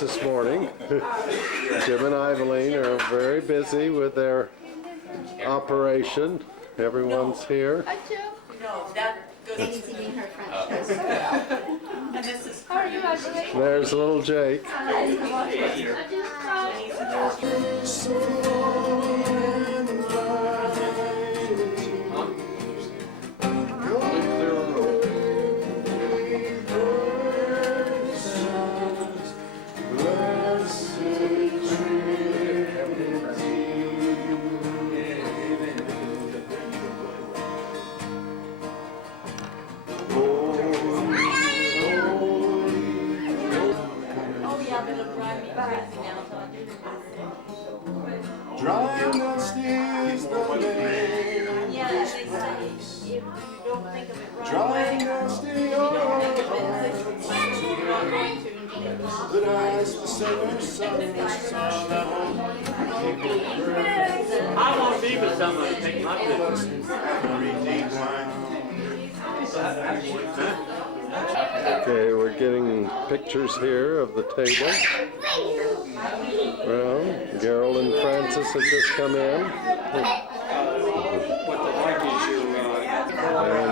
pictures this morning. Jim and Eveline are very busy with their operation. Everyone's here. No, that goes to her French. And this is How are you, Eveline? There's little Jake. Dry and dusty is the day. yeah, they say if you don't think of it right Dry away, and dusty, you're not going to. but as the summer sun shone out, I want to be with someone to take my pictures. Okay, we're getting pictures here of the table. Well, Gerald and Francis have just come in. And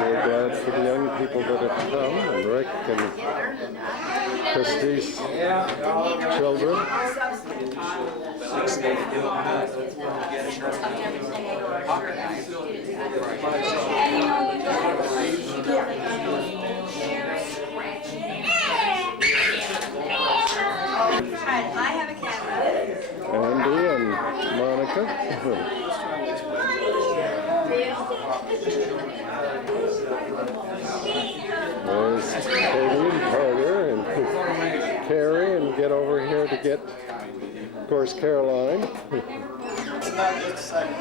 we're glad for the young people that have come, and Rick and Christy's children. I have a camera. Andy and Monica. There's Katie and Carter and Carrie, and get over here to get, of course, Caroline. just a second.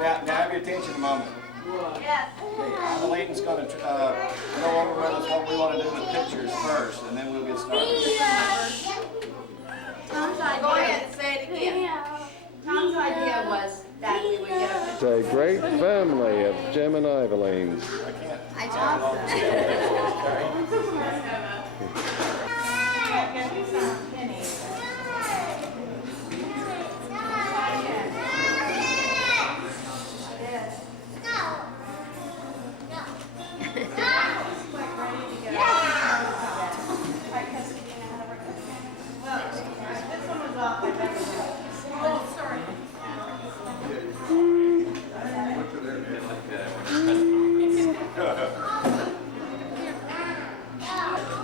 Now have your attention a moment. Eveline's going to go over with us what we want to do with pictures first, and then we'll get started. Go ahead and say it again. Tom's idea was that we would get a It's a great family of Jim and Eveline's. I just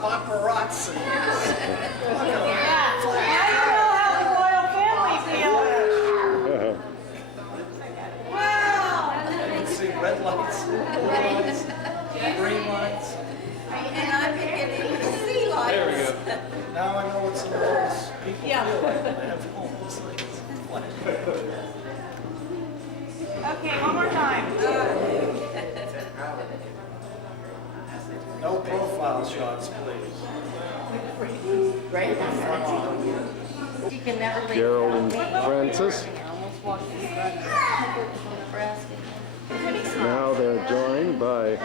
Paparazzi. See red lights, green lights. and I'm beginning to see lights. There we go. Now I know what some of those people feel like. They have homes like Okay, one more time. no profile shots, please. You can never leave. Gerald and Francis. Now they're joined by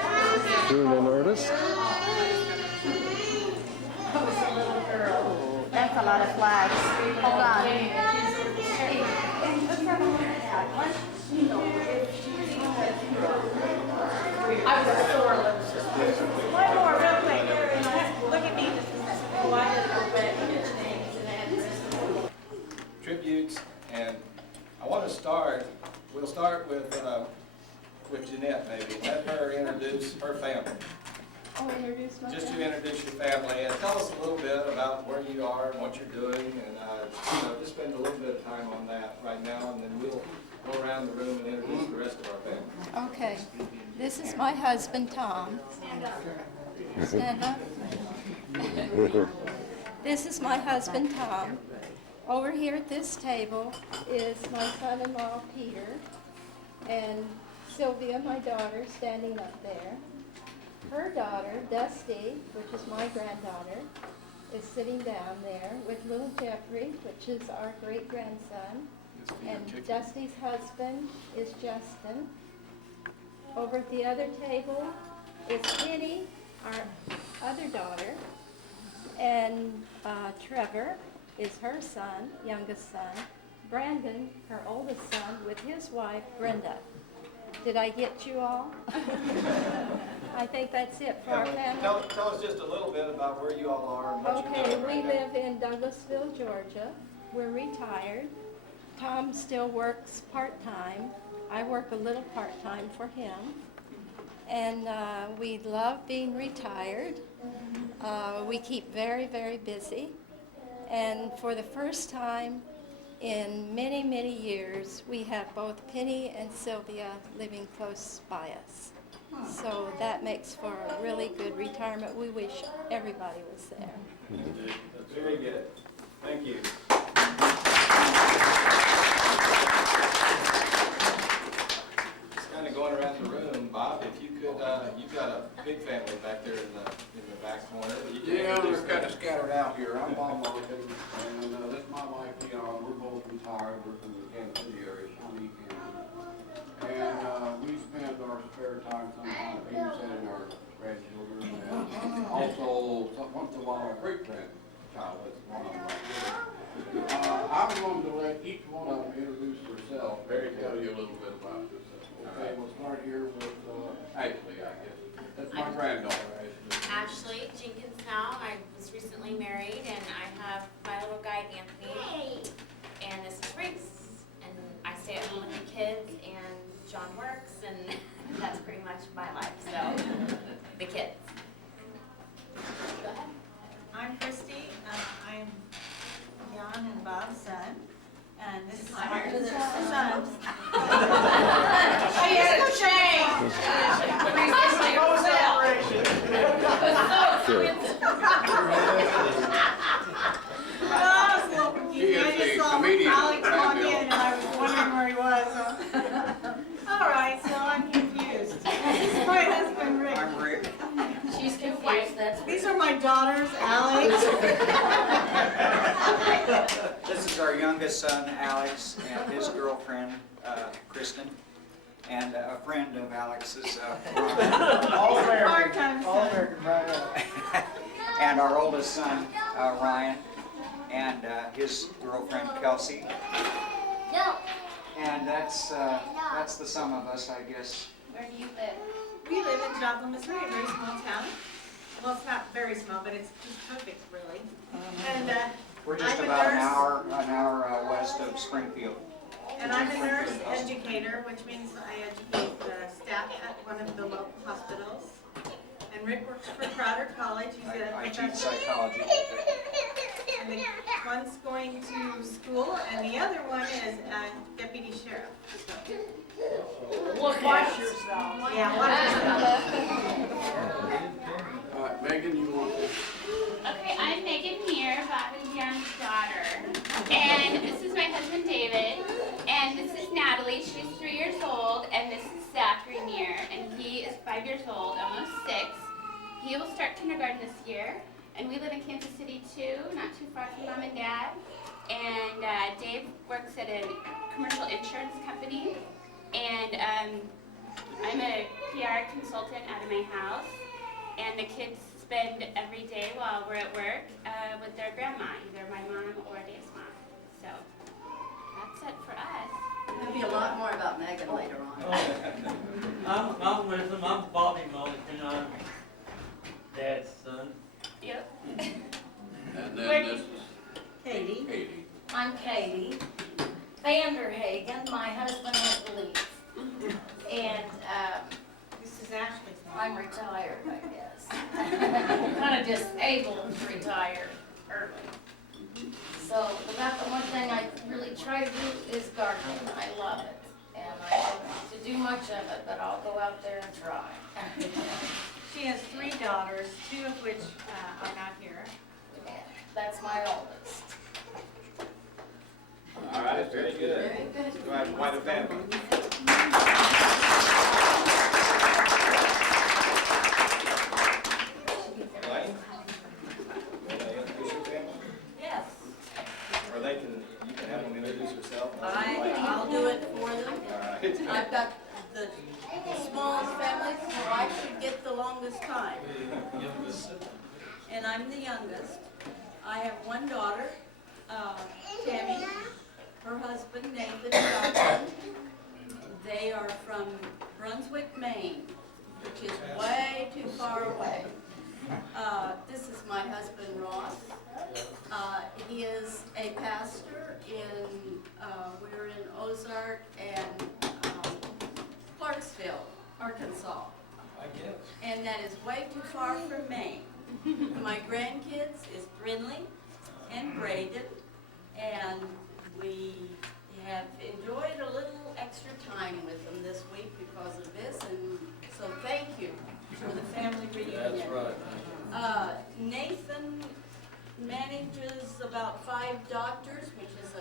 June and Ernest. That's a lot of flags. Hold on. One more, real quick. Look at me. Tributes, and I want to start. We'll start with Jeanette, maybe. Let her introduce her family. Oh, introduce myself. Just to introduce your family and tell us a little bit about where you are and what you're doing, and just spend a little bit of time on that right now, and then we'll go around the room and introduce the rest of our family. Okay, this is my husband, Tom. Stand up. This is my husband, Tom. Over here at this table is my son-in-law, Peter, and Sylvia, my daughter, standing up there. Her daughter, Dusty, which is my granddaughter, is sitting down there with little Jeffrey, which is our great-grandson. And Dusty's husband is Justin. Over at the other table is Kitty, our other daughter. And Trevor is her son, youngest son. Brandon, her oldest son, with his wife, Brenda. Did I get you all? I think that's it for our family. Tell us just a little bit about where you all are and what you're Okay, doing we right now. live in Douglasville, Georgia. We're retired. Tom still works part-time. I work a little part-time for him. And we love being retired. We keep very, very busy. And for the first time in many, many years, we have both Penny and Sylvia living close by us. So that makes for a really good retirement. We wish everybody was there. Very good. Thank you. Just kind of going around the room, Bob, if you could, you've got a big family back there in the back corner. You can Yeah, introduce we're kind them. of scattered out here. I'm Bob Mullikin, and this is my wife, Leon. We're both retired. We're from the Kansas City area, Shawnee, Kansas. And we spend our spare time sometimes babysitting our grandchildren, and also once in a while our great-grandchild is one of them right here. I'm going to let each one of them introduce themselves and tell you a little bit about themselves. Okay, we'll start here with Ashley, I guess. That's my granddaughter, Ashley. Ashley Jenkins now. I was recently married and I have my little guy Anthony. And this is Reese. And I stay at home with the kids and John works and that's pretty much my life. So, the kids. Go ahead. I'm Christy. I'm Jan and Bob's son. And this is my son. She has to change. Oh, I was a little confused. I just saw Alex walk in and I was wondering where he was. All right, so I'm confused. This is my husband, Rick. I'm Rick. She's confused. That's These are my daughters, Alex. This is our youngest son, Alex, and his girlfriend, Kristen, and a friend of Alex's, All part-time son. and our oldest son, Ryan, and his girlfriend, Kelsey. No. And that's the sum of us, I guess. Where do you live? We live in Joplin, Missouri, a very small town. Well, it's not very small, but it's just perfect, really. And We're just I'm a about an nurse. hour west of Springfield. And I'm a nurse educator, which means I educate staff at one of the local hospitals. And Rick works for Crowder College. He's a I teach professor. psychology. And the one's going to school, and the other one is a deputy sheriff. So, Watch yourself. yeah, watch yourself. All right, Megan, you want to? Okay, I'm Megan Meir, Bob and Jan's daughter. And this is my husband David. And this is Natalie, she's 3 years old. And this is Zachary Meir, and he is 5 years old, almost 6. He will start kindergarten this year. And we live in Kansas City too, not too far from Mom and Dad. And Dave works at a commercial insurance company. And I'm a PR consultant out of my house. And the kids spend every day while we're at work with their grandma, either my mom or Dave's mom. So that's it for us. There'll be a lot more about Megan later on. I'm with them. I'm Bobby Mullikin. I'm Dad's son. Yep. And then this is Katie. Katie. I'm Katie Vanderhagen. My husband has to leave. And This is Ashley's mom. I'm retired, I guess. Kind of disabled, retired early. So about the one thing I really try to do is gardening. I love it. And I don't want to do much of it, but I'll go out there and try. She has 3 daughters, 2 of which are not here. That's my oldest. All right, very good. Very good. You have quite a family. Elaine? Will they introduce your family? Yes. Or you can have them introduce yourself? I'll do it for them. All right. I've got the smallest family, so I should get the longest time. And I'm the youngest. I have one daughter, Tammy, her husband Nathan Johnson. They are from Brunswick, Maine, which is way too far away. This is my husband Ross. He is a pastor we're in Ozark and Clarksville, Arkansas. I guess. And that is way too far from Maine. My grandkids is Brinley and Braden, and we have enjoyed a little extra time with them this week because of this, and so thank you for the family reunion. That's right. Nathan manages about 5 doctors, which is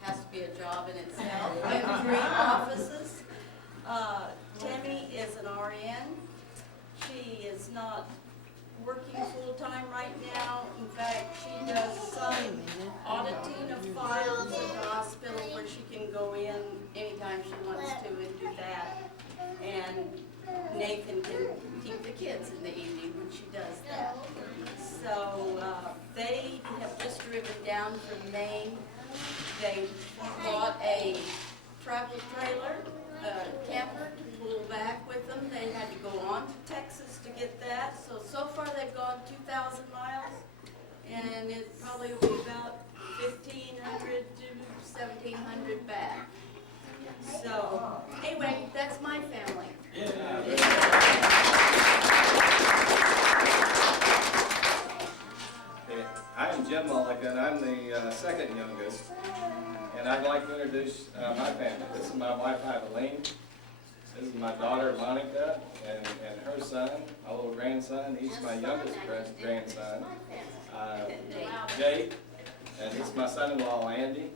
has to be a job in itself, and 3 offices. Tammy is an RN. She is not working full-time right now. In fact, she does some auditing of files at the hospital where she can go in anytime she wants to and do that. And Nathan can keep the kids in the evening when she does that. So they have just driven down from Maine. They bought a travel trailer, camper to pull back with them. They had to go on to Texas to get that. So far they've gone 2,000 miles, and it probably will be about 1,500 to 1,700 back. So anyway, that's my family. I am Jim Mullikin. I'm the second youngest, and I'd like to introduce my family. This is my wife, Eveline. This is my daughter, Monica, and her son, my little grandson. He's my youngest grandson, Jake, and this is my son-in-law, Andy.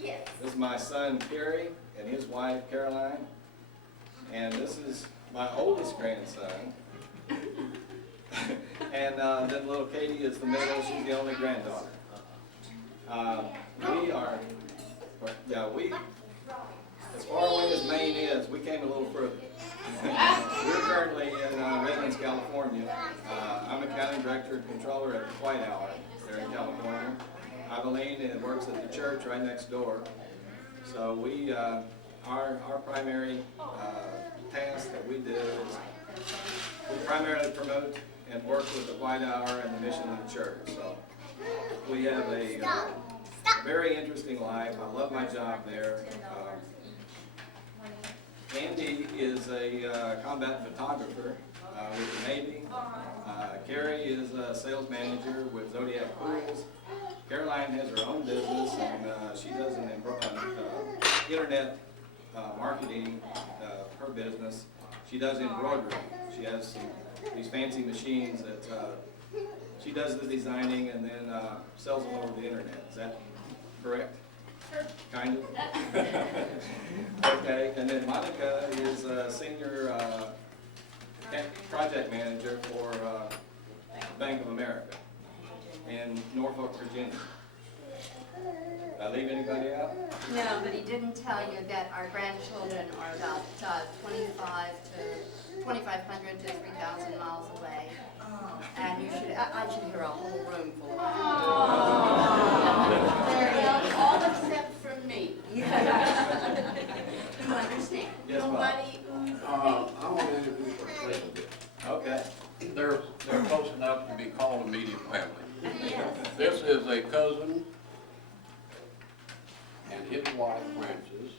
This is my son, Kerry, and his wife, Caroline. And this is my oldest grandson. And then little Katie is the middle. She's the only granddaughter. As far away as Maine is, we came a little further. We're currently in Redlands, California. I'm accounting director and controller at the White Hour there in California. Eveline works at the church right next door. So we, our primary task that we do is we primarily promote and work with the White Hour and the mission of the church. So we have a very interesting life. I love my job there. Andy is a combat photographer with the Navy. Carrie is a sales manager with Zodiac Pools. Caroline has her own business, and she does an internet marketing, her business. She does embroidery. She has these fancy machines that she does the designing and then sells them over the internet. Is that correct? Sure. Kind of? Okay, and then Monica is a senior project manager for Bank of America in Norfolk, Virginia. Did I leave anybody out? No, but he didn't tell you that our grandchildren are about 2,500 to 3,000 miles away. And you should, I should hear a whole room full of They're all except from me. You understand? Yes, Bob. Nobody I want to introduce our friends. Okay. They're close enough to be called immediate family. This is a cousin and his wife, Frances.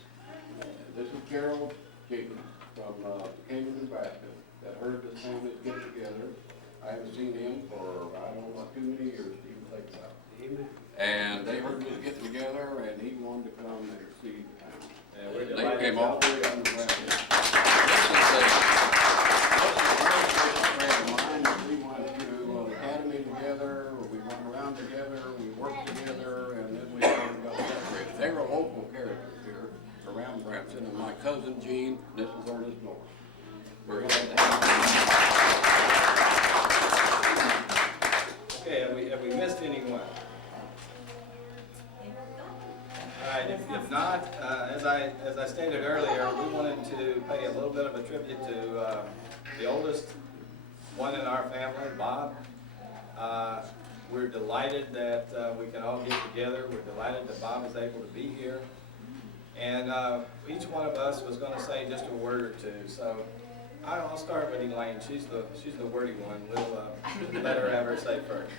This is Gerald Jenkins from Decatur, Nebraska, that heard the families get together. I haven't seen him for, I don't know, too many years to even think about. Amen. And they heard us getting together, and he wanted to come and see the family. And we're They delighted came to all the have way you. from Nebraska. This is a very close friend of mine. We went to the academy together, we run around together, we worked together, and then we kind of got separated. They were local characters here around Branson, and my cousin Gene, this is Ernest Norris. We're glad to have you. Okay, have we missed anyone? All right, if not, as I stated earlier, we wanted to pay a little bit of a tribute to the oldest one in our family, Bob. We're delighted that we can all get together. We're delighted that Bob is able to be here. And each one of us was going to say just a word or two. So I'll start with Elaine. She's the wordy one. We'll let her have her say first.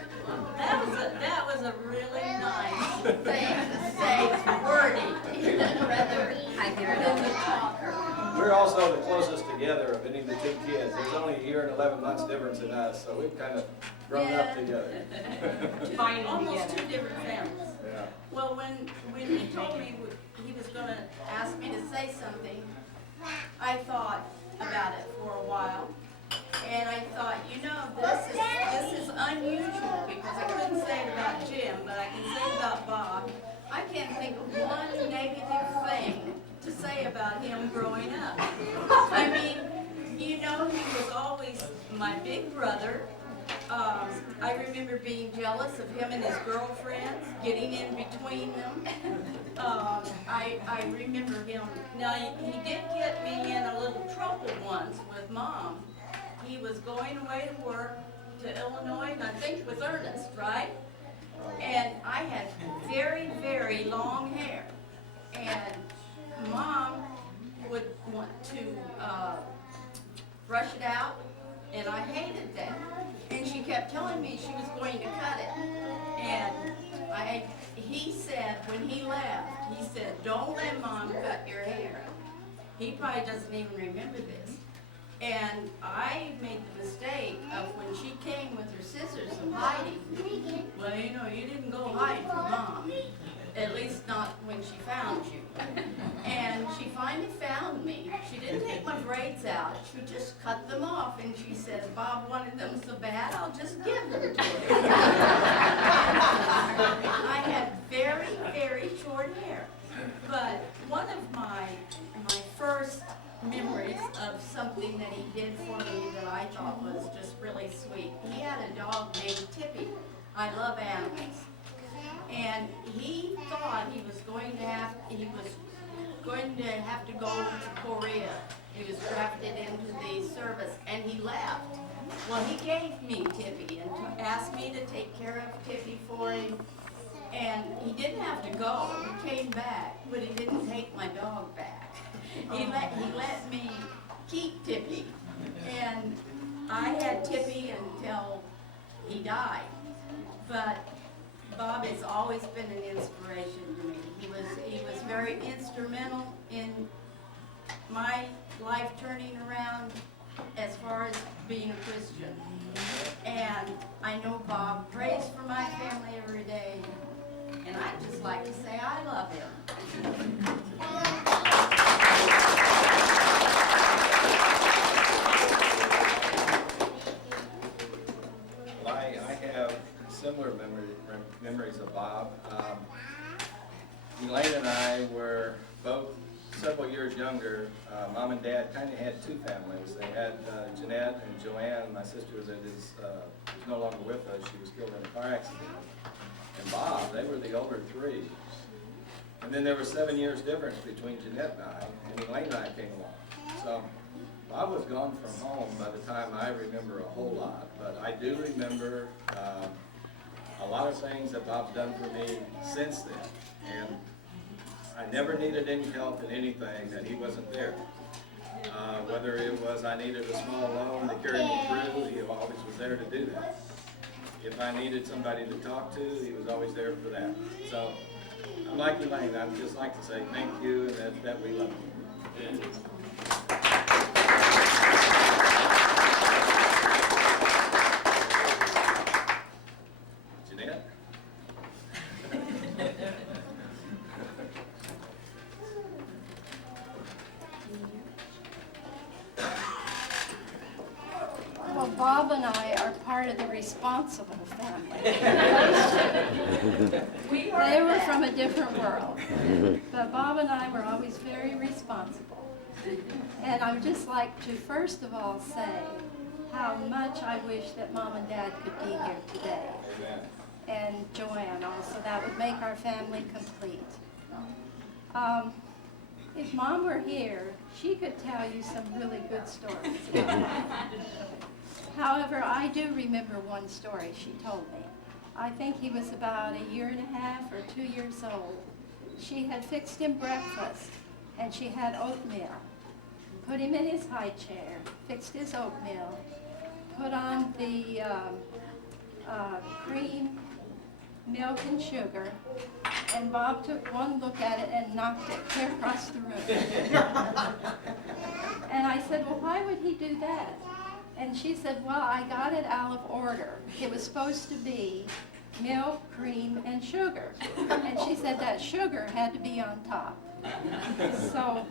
That was a really nice thing to say, wordy. I hear it all the time. We're also the closest together of any of the two kids. There's only a year and 11 months difference in us, so we've kind of grown up together. Almost two different families. Yeah. Well, when he told me he was gonna ask me to say something, I thought about it for a while. And I thought, you know, this is unusual because I couldn't say it about Jim, but I can say it about Bob. I can't think of one negative thing to say about him growing up. I mean, you know, he was always my big brother. I remember being jealous of him and his girlfriends, getting in between them. I remember him. Now, he did get me in a little trouble once with Mom. He was going away to work to Illinois, and I think with Ernest, right? And I had very, very long hair. And Mom would want to brush it out, and I hated that. And she kept telling me she was going to cut it. And he said, when he left, he said, don't let Mom cut your hair. He probably doesn't even remember this. And I made the mistake of when she came with her scissors of hiding. Well, you know, you didn't go hide from Mom. At least not when she found you. And she finally found me. She didn't take my braids out. She just cut them off. And she says, Bob wanted them so bad, I'll just give them to him. I had very, very short hair. But one of my first memories of something that he did for me that I thought was just really sweet. He had a dog named Tippy. I love animals. And he thought he was going to have to go to Korea. He was drafted into the service, and he left. Well, he gave me Tippy and asked me to take care of Tippy for him. And he didn't have to go. He came back, but he didn't take my dog back. He let me keep Tippy. And I had Tippy until he died. But Bob has always been an inspiration to me. He was very instrumental in my life turning around as far as being a Christian. And I know Bob prays for my family every day. And I'd just like to say I love him. Well, I have similar memories of Bob. Elaine and I were both several years younger. Mom and Dad kind of had two families. They had Jeanette and Joanne. My sister was no longer with us. She was killed in a car accident. And Bob, they were the older three. And then there was 7 years difference between Jeanette and I, and Elaine and I came along. So Bob was gone from home by the time I remember a whole lot, but I do remember a lot of things that Bob's done for me since then. And I never needed any help in anything that he wasn't there. Whether it was I needed a small loan to carry me through, he always was there to do that. If I needed somebody to talk to, he was always there for that. So I'm like Elaine, I'd just like to say thank you and that we love you. Jeanette? Well, Bob and I are part of the responsible family. They were from a different world. But Bob and I were always very responsible. And I would just like to first of all say how much I wish that Mom and Dad could be here today. And Joanne also. That would make our family complete. If Mom were here, she could tell you some really good stories about Mom. However, I do remember one story she told me. I think he was about 1.5 or 2 years old. She had fixed him breakfast, and she had oatmeal. Put him in his high chair, fixed his oatmeal, put on the cream, milk, and sugar, and Bob took one look at it and knocked it clear across the room. And I said, well, why would he do that? And she said, well, I got it out of order. It was supposed to be milk, cream, and sugar. And she said that sugar had to be on top. So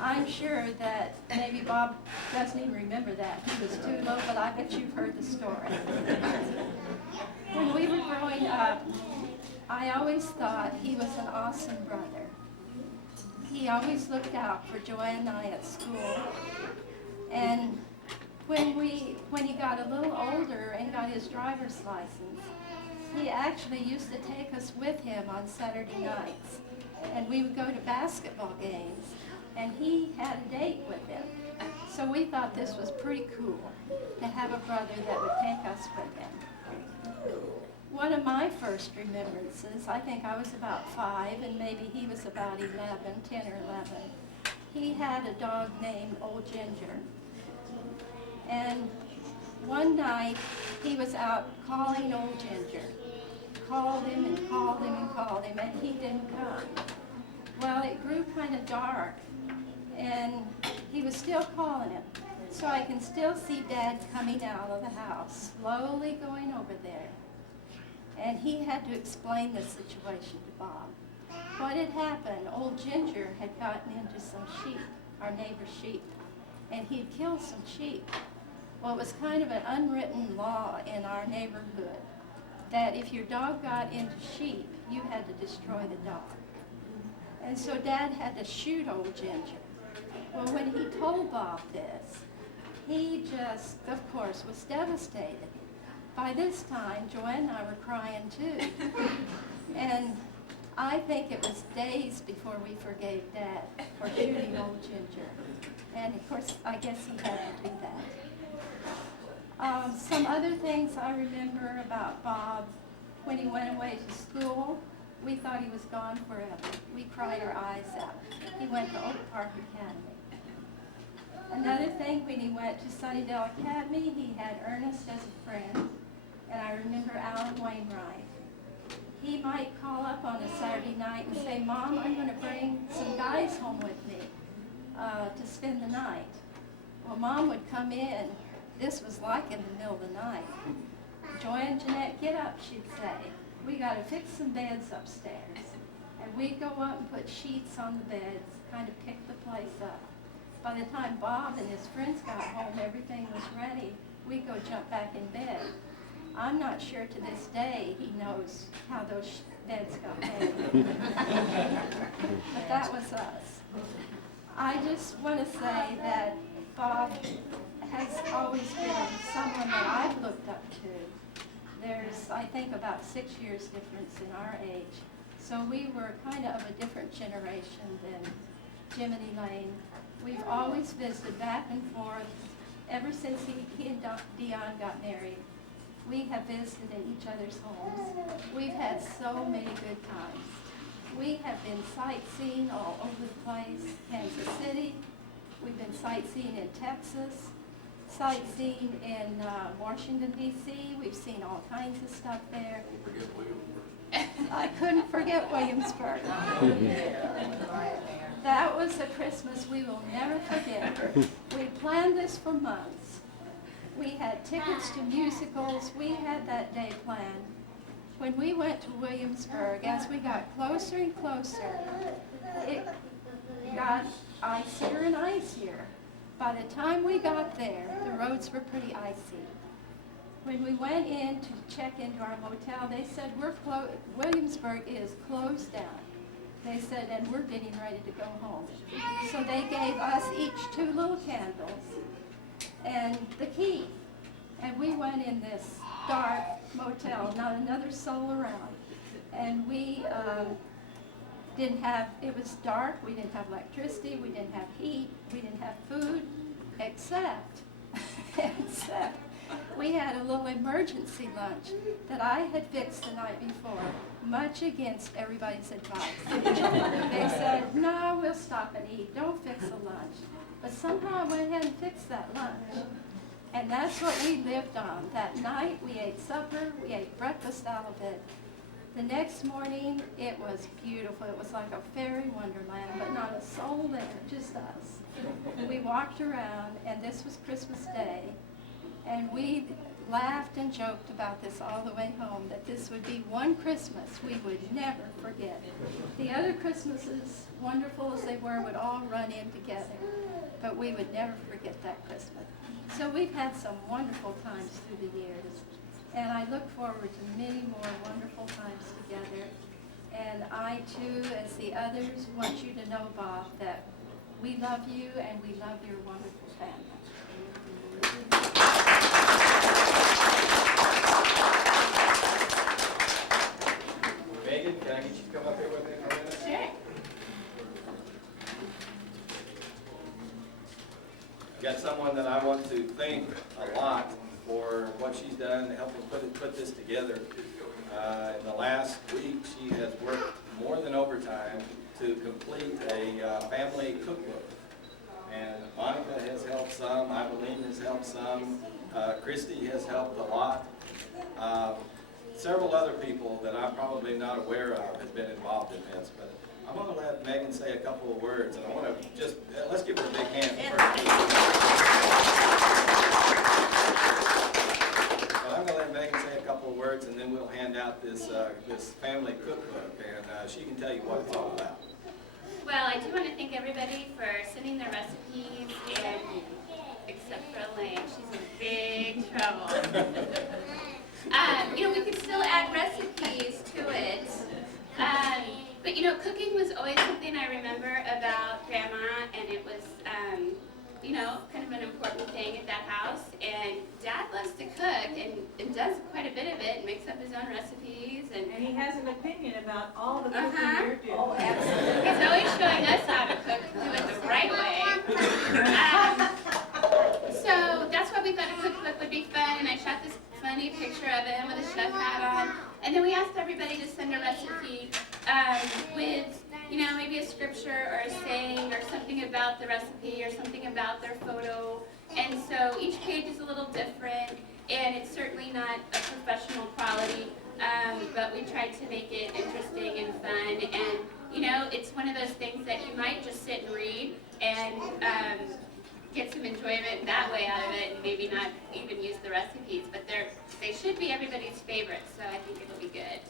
I'm sure that maybe Bob doesn't even remember that. He was too low, but I bet you've heard the story. When we were growing up, I always thought he was an awesome brother. He always looked out for Joanne and I at school. And when he got a little older and got his driver's license, he actually used to take us with him on Saturday nights. And we would go to basketball games, and he had a date with him. So we thought this was pretty cool to have a brother that would take us with him. One of my first remembrances, I think I was about 5, and maybe he was about 10 or 11. He had a dog named Old Ginger. And one night, he was out calling Old Ginger. Called him and called him and called him, and he didn't come. Well, it grew kind of dark, and he was still calling him. So I can still see Dad coming out of the house, slowly going over there. And he had to explain the situation to Bob. What had happened, Old Ginger had gotten into some sheep, our neighbor's sheep, and he'd killed some sheep. Well, it was kind of an unwritten law in our neighborhood that if your dog got into sheep, you had to destroy the dog. And so Dad had to shoot Old Ginger. Well, when he told Bob this, he just, of course, was devastated. By this time, Joanne and I were crying too. And I think it was days before we forgave Dad for shooting Old Ginger. And of course, I guess he had to do that. Some other things I remember about Bob, when he went away to school, we thought he was gone forever. We cried our eyes out. He went to Oak Park Academy. Another thing, when he went to Sunnydale Academy, he had Ernest as a friend, and I remember Alan Wainwright. He might call up on a Saturday night and say, Mom, I'm going to bring some guys home with me to spend the night. Well, Mom would come in. This was like in the middle of the night. Joanne, Jeanette, get up, she'd say. We got to fix some beds upstairs. And we'd go up and put sheets on the beds, kind of pick the place up. By the time Bob and his friends got home, everything was ready. We'd go jump back in bed. I'm not sure to this day he knows how those beds got made. But that was us. I just want to say that Bob has always been someone that I've looked up to. There's, I think, about 6 years difference in our age. So we were kind of a different generation than Jiminy Lane. We've always visited back and forth. Ever since he and Dion got married, we have visited at each other's homes. We've had so many good times. We have been sightseeing all over the place. Kansas City. We've been sightseeing in Texas. Sightseeing in Washington, D.C. We've seen all kinds of stuff there. I couldn't forget Williamsburg. That was a Christmas we will never forget. We planned this for months. We had tickets to musicals. We had that day planned. When we went to Williamsburg, as we got closer and closer, it got icier and icier. By the time we got there, the roads were pretty icy. When we went in to check into our motel, they said, Williamsburg is closed down. They said, and we're getting ready to go home. So they gave us each 2 little candles and the key. And we went in this dark motel, not another soul around. And we didn't have, it was dark, we didn't have electricity, we didn't have heat, we didn't have food, except we had a little emergency lunch that I had fixed the night before, much against everybody's advice. They said, no, we'll stop and eat, don't fix a lunch. But somehow I went ahead and fixed that lunch. And that's what we lived on. That night we ate supper, we ate breakfast out of it. The next morning it was beautiful. It was like a fairy wonderland, but not a soul there, just us. We walked around, and this was Christmas Day, and we laughed and joked about this all the way home, that this would be one Christmas we would never forget. The other Christmases, wonderful as they were, would all run in together, but we would never forget that Christmas. So we've had some wonderful times through the years, and I look forward to many more wonderful times together. And I too, as the others, want you to know, Bob, that we love you and we love your wonderful family. Megan, can I get you to come up here with me for a minute? Sure. I've got someone that I want to thank a lot for what she's done to help me put this together. In the last week, she has worked more than overtime to complete a family cookbook. And Monica has helped some, Evelyn has helped some, Christy has helped a lot. Several other people that I'm probably not aware of have been involved in this, but I'm going to let Megan say a couple of words, and I want to just, let's give her a big hand for But I'm going to let Megan say a couple of words, and then we'll hand out this family cookbook, and she can tell you what it's all about. Well, I do want to thank everybody for sending their recipes, and except for Elaine, she's in big trouble. You know, we could still add recipes to it. But you know, cooking was always something I remember about Grandma, and it was, you know, kind of an important thing at that house. And Dad loves to cook and does quite a bit of it and makes up his own recipes. And he has an opinion about all the cooking you're doing. Oh, absolutely. He's always showing us how to cook, do it the right way. So that's why we thought a cookbook would be fun, and I shot this funny picture of him with a chef hat on. And then we asked everybody to send a recipe with, you know, maybe a scripture or a saying or something about the recipe or something about their photo. And so each page is a little different, and it's certainly not a professional quality, but we tried to make it interesting and fun. And, you know, it's one of those things that you might just sit and read and get some enjoyment that way out of it, and maybe not even use the recipes, but they should be everybody's favorite, so I think it'll be good.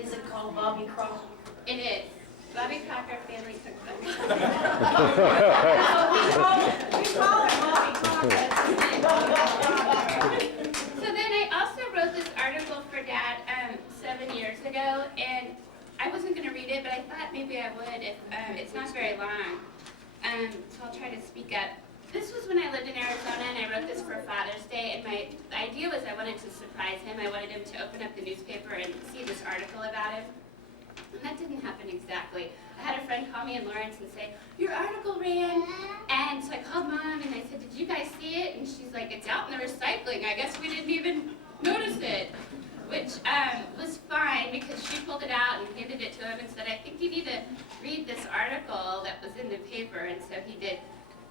Is it called Bobby Crocker? It is. Bobby Crocker Family Cookbook. We call it Bobby Crocker. So then I also wrote this article for Dad 7 years ago, and I wasn't going to read it, but I thought maybe I would if it's not very long. So I'll try to speak up. This was when I lived in Arizona, and I wrote this for Father's Day, and my idea was I wanted to surprise him. I wanted him to open up the newspaper and see this article about him. And that didn't happen exactly. I had a friend call me in Lawrence and say, your article ran. And so I called Mom, and I said, did you guys see it? And she's like, it's out in the recycling. I guess we didn't even notice it. Which was fine, because she pulled it out and handed it to him and said, I think you need to read this article that was in the paper. And so he did,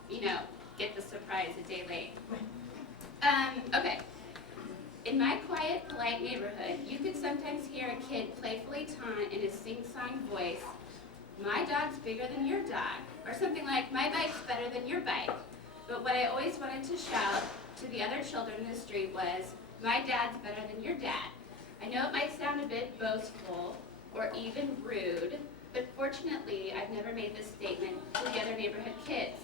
you know, get the surprise a day late. Okay. In my quiet, polite neighborhood, you could sometimes hear a kid playfully taunt in a sing-song voice, my dog's bigger than your dog, or something like, my bike's better than your bike. But what I always wanted to shout to the other children in the street was, my dad's better than your dad. I know it might sound a bit boastful or even rude, but fortunately, I've never made this statement to the other neighborhood kids.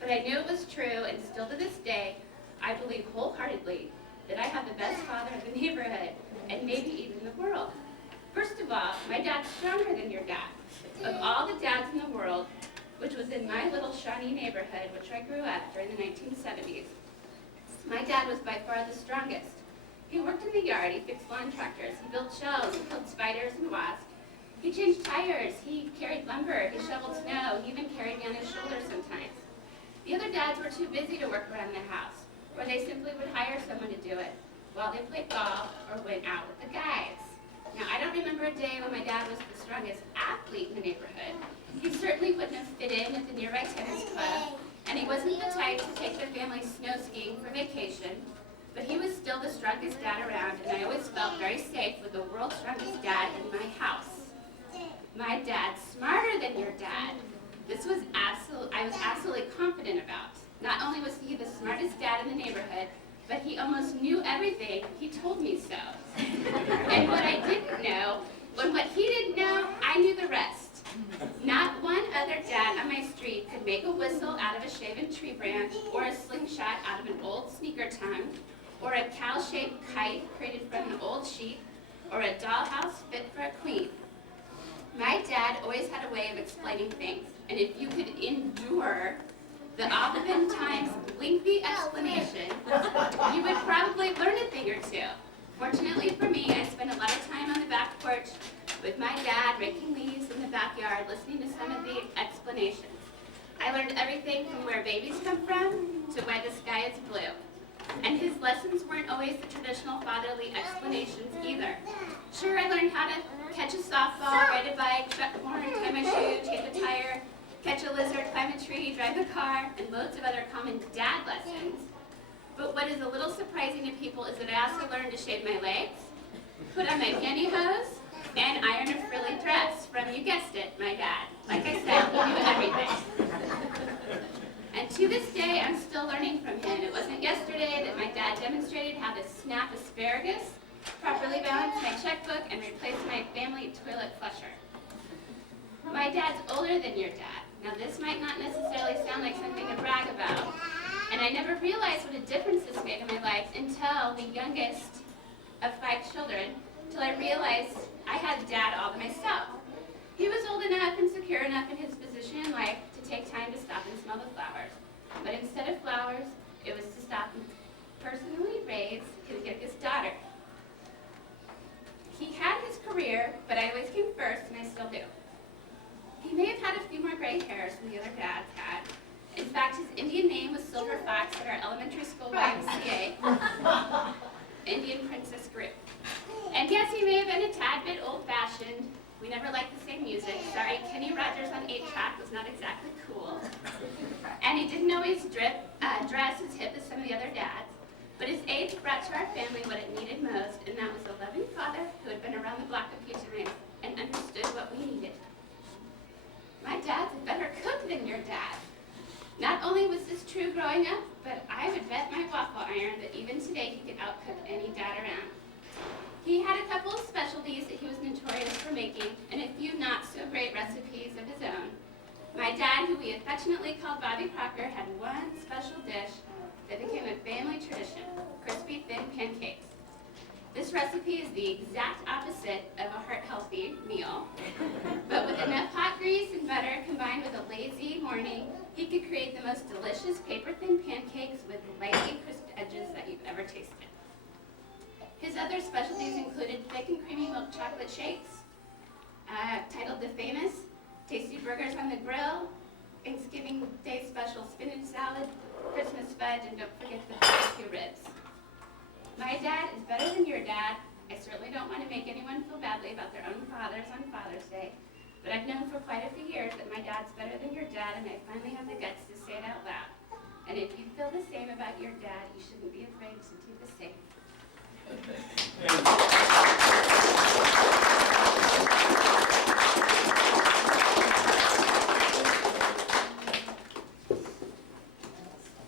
But I knew it was true, and still to this day, I believe wholeheartedly that I have the best father in the neighborhood, and maybe even the world. First of all, my dad's stronger than your dad. Of all the dads in the world, which was in my little Shawnee neighborhood, which I grew up during the 1970s, my dad was by far the strongest. He worked in the yard, he fixed lawn tractors, he built shells, he killed spiders and wasps. He changed tires, he carried lumber, he shoveled snow, he even carried me on his shoulders sometimes. The other dads were too busy to work around the house, or they simply would hire someone to do it while they played golf or went out with the guys. Now, I don't remember a day when my dad was the strongest athlete in the neighborhood. He certainly wouldn't have fit in at the nearby tennis club, and he wasn't the type to take their family snow skiing for vacation, but he was still the strongest dad around, and I always felt very safe with the world's strongest dad in my house. My dad's smarter than your dad. I was absolutely confident about. Not only was he the smartest dad in the neighborhood, but he almost knew everything. He told me so. And what I didn't know, what he didn't know, I knew the rest. Not one other dad on my street could make a whistle out of a shaven tree branch, or a slingshot out of an old sneaker tongue, or a cow-shaped kite created from an old sheep, or a dollhouse fit for a queen. My dad always had a way of explaining things, and if you could endure the oftentimes lengthy explanation, you would probably learn a thing or two. Fortunately for me, I spent a lot of time on the back porch with my dad, raking leaves in the backyard, listening to some of the explanations. I learned everything from where babies come from to why the sky is blue. And his lessons weren't always the traditional fatherly explanations either. Sure, I learned how to catch a softball, ride a bike, shut corn, tie my shoe, change a tire, catch a lizard, climb a tree, drive a car, and loads of other common dad lessons. But what is a little surprising to people is that I also learned to shave my legs, put on my pantyhose, and iron a frilly dress from, you guessed it, my dad. Like I said, he knew everything. And to this day, I'm still learning from him. It wasn't yesterday that my dad demonstrated how to snap asparagus, properly balance my checkbook, and replace my family toilet flusher. My dad's older than your dad. Now, this might not necessarily sound like something to brag about, and I never realized what a difference this made in my life until the youngest of 5 children, till I realized I had dad all to myself. He was old enough and secure enough in his position in life to take time to stop and smell the flowers. But instead of flowers, it was to stop and personally raise his youngest daughter. He had his career, but I always came first, and I still do. He may have had a few more gray hairs than the other dads had. In fact, his Indian name was Silver Fox at our elementary school YMCA, Indian Princess Group. And yes, he may have been a tad bit old-fashioned. We never liked the same music. Sorry, Kenny Rogers on 8-track was not exactly cool. And he didn't always dress as hip as some of the other dads. But his age brought to our family what it needed most, and that was a loving father who had been around the block a few times and understood what we needed. My dad's a better cook than your dad. Not only was this true growing up, but I would bet my waffle iron that even today he could outcook any dad around. He had a couple of specialties that he was notorious for making, and a few not so great recipes of his own. My dad, who we affectionately called Bobby Crocker, had one special dish that became a family tradition: crispy thin pancakes. This recipe is the exact opposite of a heart-healthy meal, but with enough hot grease and butter combined with a lazy morning, he could create the most delicious paper-thin pancakes with lightly crisped edges that you've ever tasted. His other specialties included thick and creamy milk chocolate shakes, titled The Famous, tasty burgers on the grill, Thanksgiving Day special spinach salad, Christmas fudge, and don't forget the barbecue ribs. My dad is better than your dad. I certainly don't want to make anyone feel badly about their own fathers on Father's Day, but I've known for quite a few years that my dad's better than your dad, and I finally have the guts to say it out loud. And if you feel the same about your dad, you shouldn't be afraid to do the same.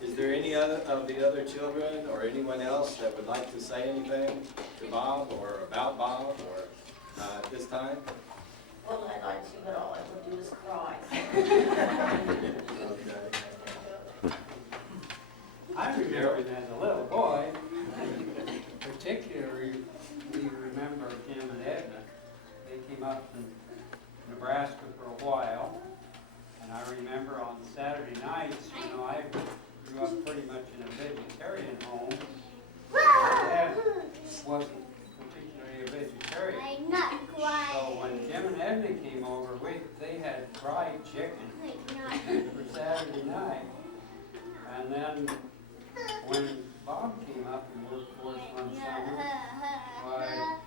Is there any other of the other children or anyone else that would like to say anything to Bob or about Bob or at this time? Well, I'd like to, but all I will do is cry. Okay. I remember that as a little boy, particularly we remember Jim and Edna. They came up from Nebraska for a while, and I remember on Saturday nights, you know, I grew up pretty much in a vegetarian home. My dad wasn't particularly a vegetarian. So when Jim and Edna came over, they had fried chicken for Saturday night. And then when Bob came up and worked for us one summer. Why,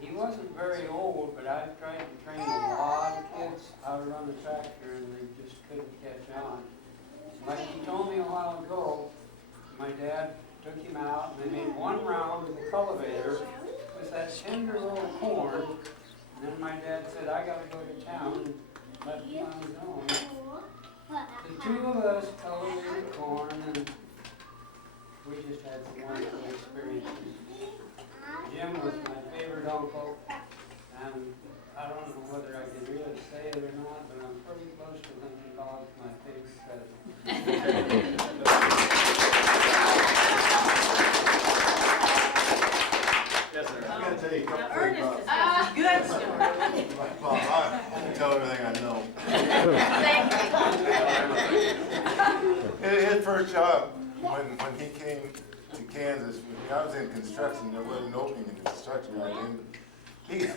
he wasn't very old, but I've tried to train a lot of kids how to run a tractor, and they just couldn't catch on. Like he told me a while ago, my dad took him out, and they made one round with the cultivator with that tender little corn. And then my dad said, I gotta go to town, and left him on his own. The two of us cultivated corn, and we just had some wonderful experiences. Jim was my favorite uncle, and I don't know whether I can really say it or not, but I'm pretty close to thinking Bob's my favorite cousin. Yes, sir. I gotta tell you a couple Now, things Ernest about has a good story. Bob. I can tell everything I know. His first job, when he came to Kansas, when I was in construction, there wasn't an opening in the construction yard. And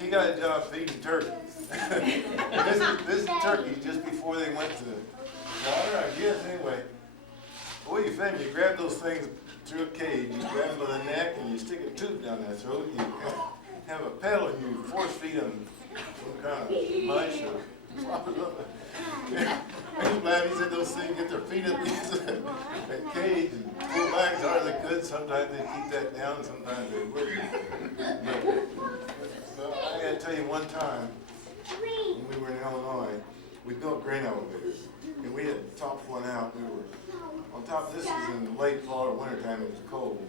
he got a job feeding turkeys. this is turkeys just before they went to water, I guess, anyway. The way you fed them, you grab those things through a cage, you grab them by the neck, and you stick a tube down their throat, you have a pedal, and you force feed them some kind of mush or something. I'm glad he said those things get their feet up against that cage and pull back as hard as they could. Sometimes they keep that down, sometimes they wouldn't. But I gotta tell you, one time when we were in Illinois, we built grain elevators, and we had topped one out. We were on top. This was in the late fall or winter time. It was cold,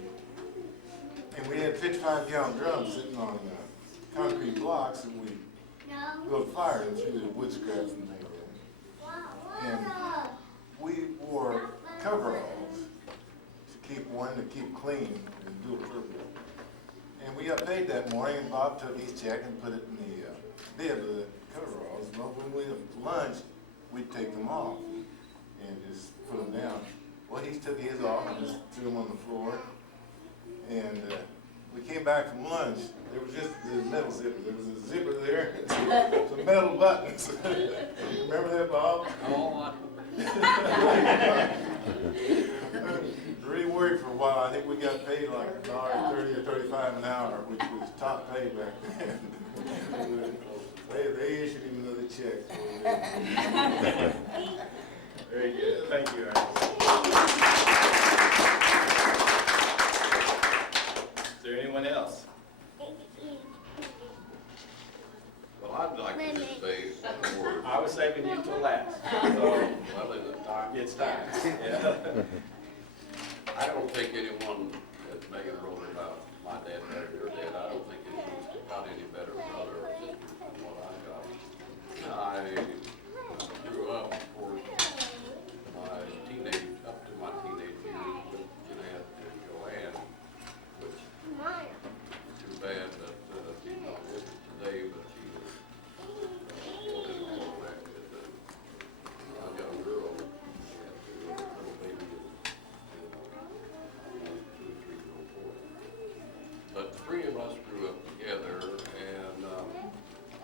and we had 55-gallon drums sitting on concrete blocks, and we built fire and threw the wood scraps and things. And we wore coveralls to keep clean and do a purpose. And we got paid that morning, and Bob took his check and put it in the bib of the coveralls. Well, when we went to lunch, we'd take them off and just put them down. Well, he took his off and just threw them on the floor. And we came back from lunch. There was just the metal zipper. There was a zipper there, and some metal buttons. Remember that, Bob? Oh, Really worried for a while. I think we got paid like $1.30 or $35 an hour, which was top pay back then. They issued him another check. Very good. Thank you, Ernest. Is there anyone else? Well, I'd like to just say a word. I was saving you till last. So, Well, is it time? it's time. Yeah. I don't think anyone, as Megan wrote about my dad better than your dad, I don't think anyone's got any better brother or sister than what I got. I grew up, of course, up to my teenage years with Jeanette and Joanne, which is too bad that she's not with us today, but she was in a car wreck as a young girl. She had two little babies and 2 or 3-year-old boys. But the three of us grew up together, and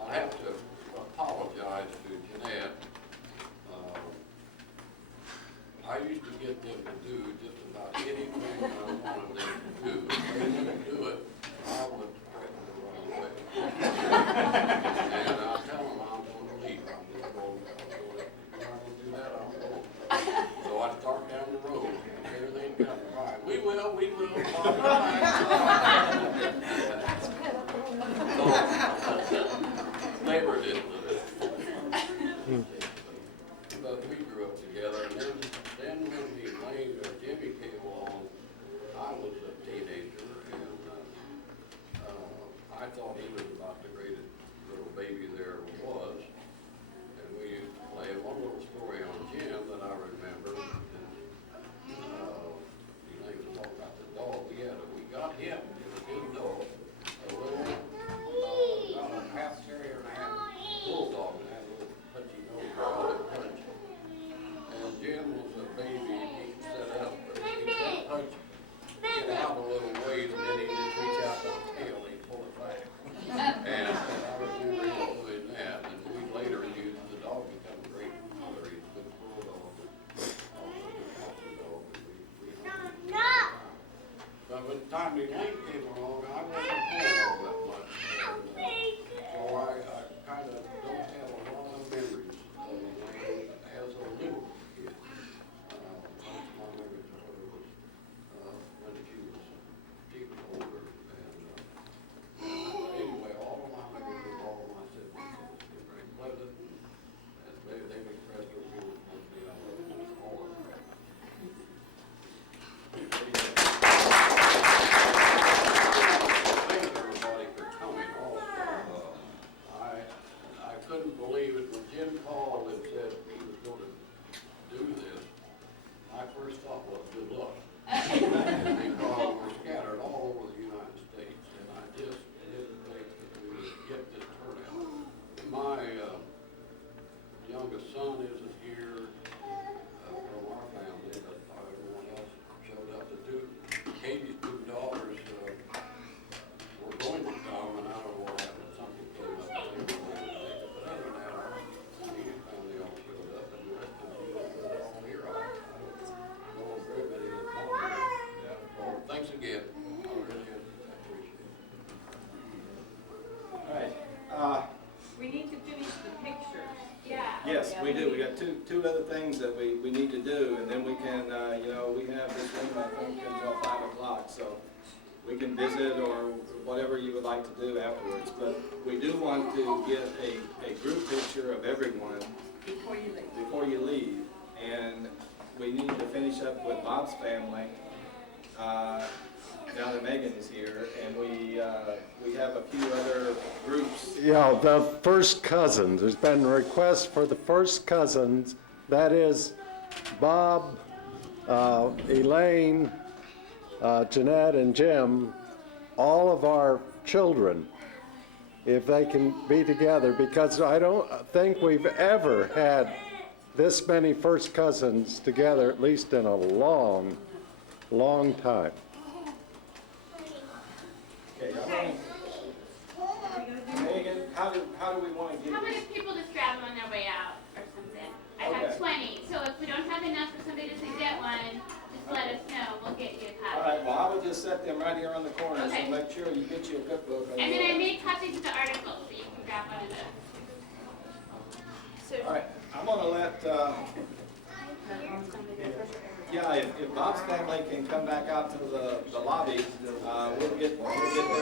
I have to apologize to Jeanette. I used to get them to do just about anything I wanted them to do. If they wouldn't do it, I would threaten to run away. And I tell them I'm going to leave. I'm going to go. If I'm going to do that, I'm going. So I start down the road, and everything comes by. We will. So, neighbor didn't do it. But we grew up together, and then when Jimmy came along, I was a teenager, and I thought he was about the greatest little baby there was. And we used to play one little story on Jim that I remember. You know, he was talking about the dog. We got him. It was his dog, a little about a half terrier and a half bulldog, and had a little punchy nose, called it Punch. And Jim was a baby, he could set up, but he could punch, get out a little ways, and then he'd just reach out to the tail, and he'd pull it back. And I remember him doing that, and we later used the dog become a great mother. He's a good bulldog. We do, we got two other things that we need to do, and then we can, you know, we have this room, I think, until 5 o'clock, so we can visit or whatever you would like to do afterwards. But we do want to get a group picture of everyone before you leave. And we need to finish up with Bob's family, now that Megan is here, and we have a few other groups. Yeah, the first cousins, there's been requests for the first cousins, that is Bob, Elaine, Jeanette and Jim, all of our children, if they can be together, because I don't think we've ever had this many first cousins together, at least in a long, long time. Okay, Megan, how do we want to get How this? many people just grab them on their way out or something? I have Okay. 20, so if we don't have enough for somebody to get one, just let us know, we'll get you a All copy. right, well, I would just set them right here on the corner, so Okay. make sure you get you a cookbook. And then I made copies of the articles, so you can grab one of those. All right, I'm gonna let, yeah, if Bob's family can come back out to the lobby, we'll get their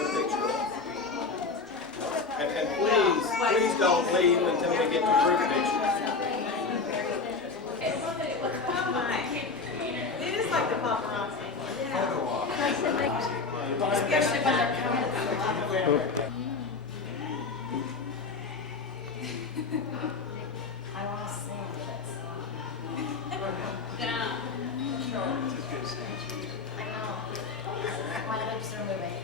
picture. And please don't leave until we get the group picture. It is like the paparazzi. Especially when they're coming. I want to sing that song. I know. My lips are moving.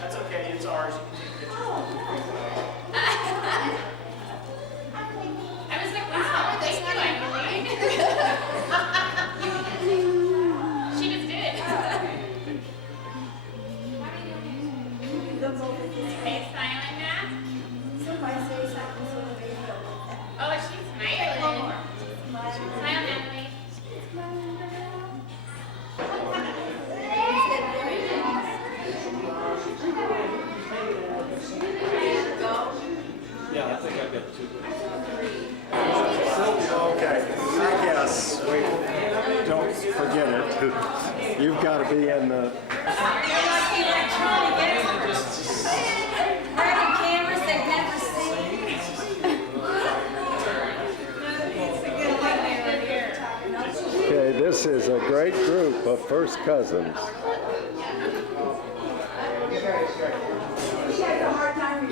That's okay, it's ours, you can take pictures. I was like, wow, thank you, Eileen. She just did it. Hey, smiling now? Somebody say something so the video. Oh, she's smiling. Smile, Natalie. Yeah, I think I've got two. Okay, I guess we don't forget it. You've got to be in the, Cameras they've never seen. okay, this is a great group of first cousins. She has a hard time.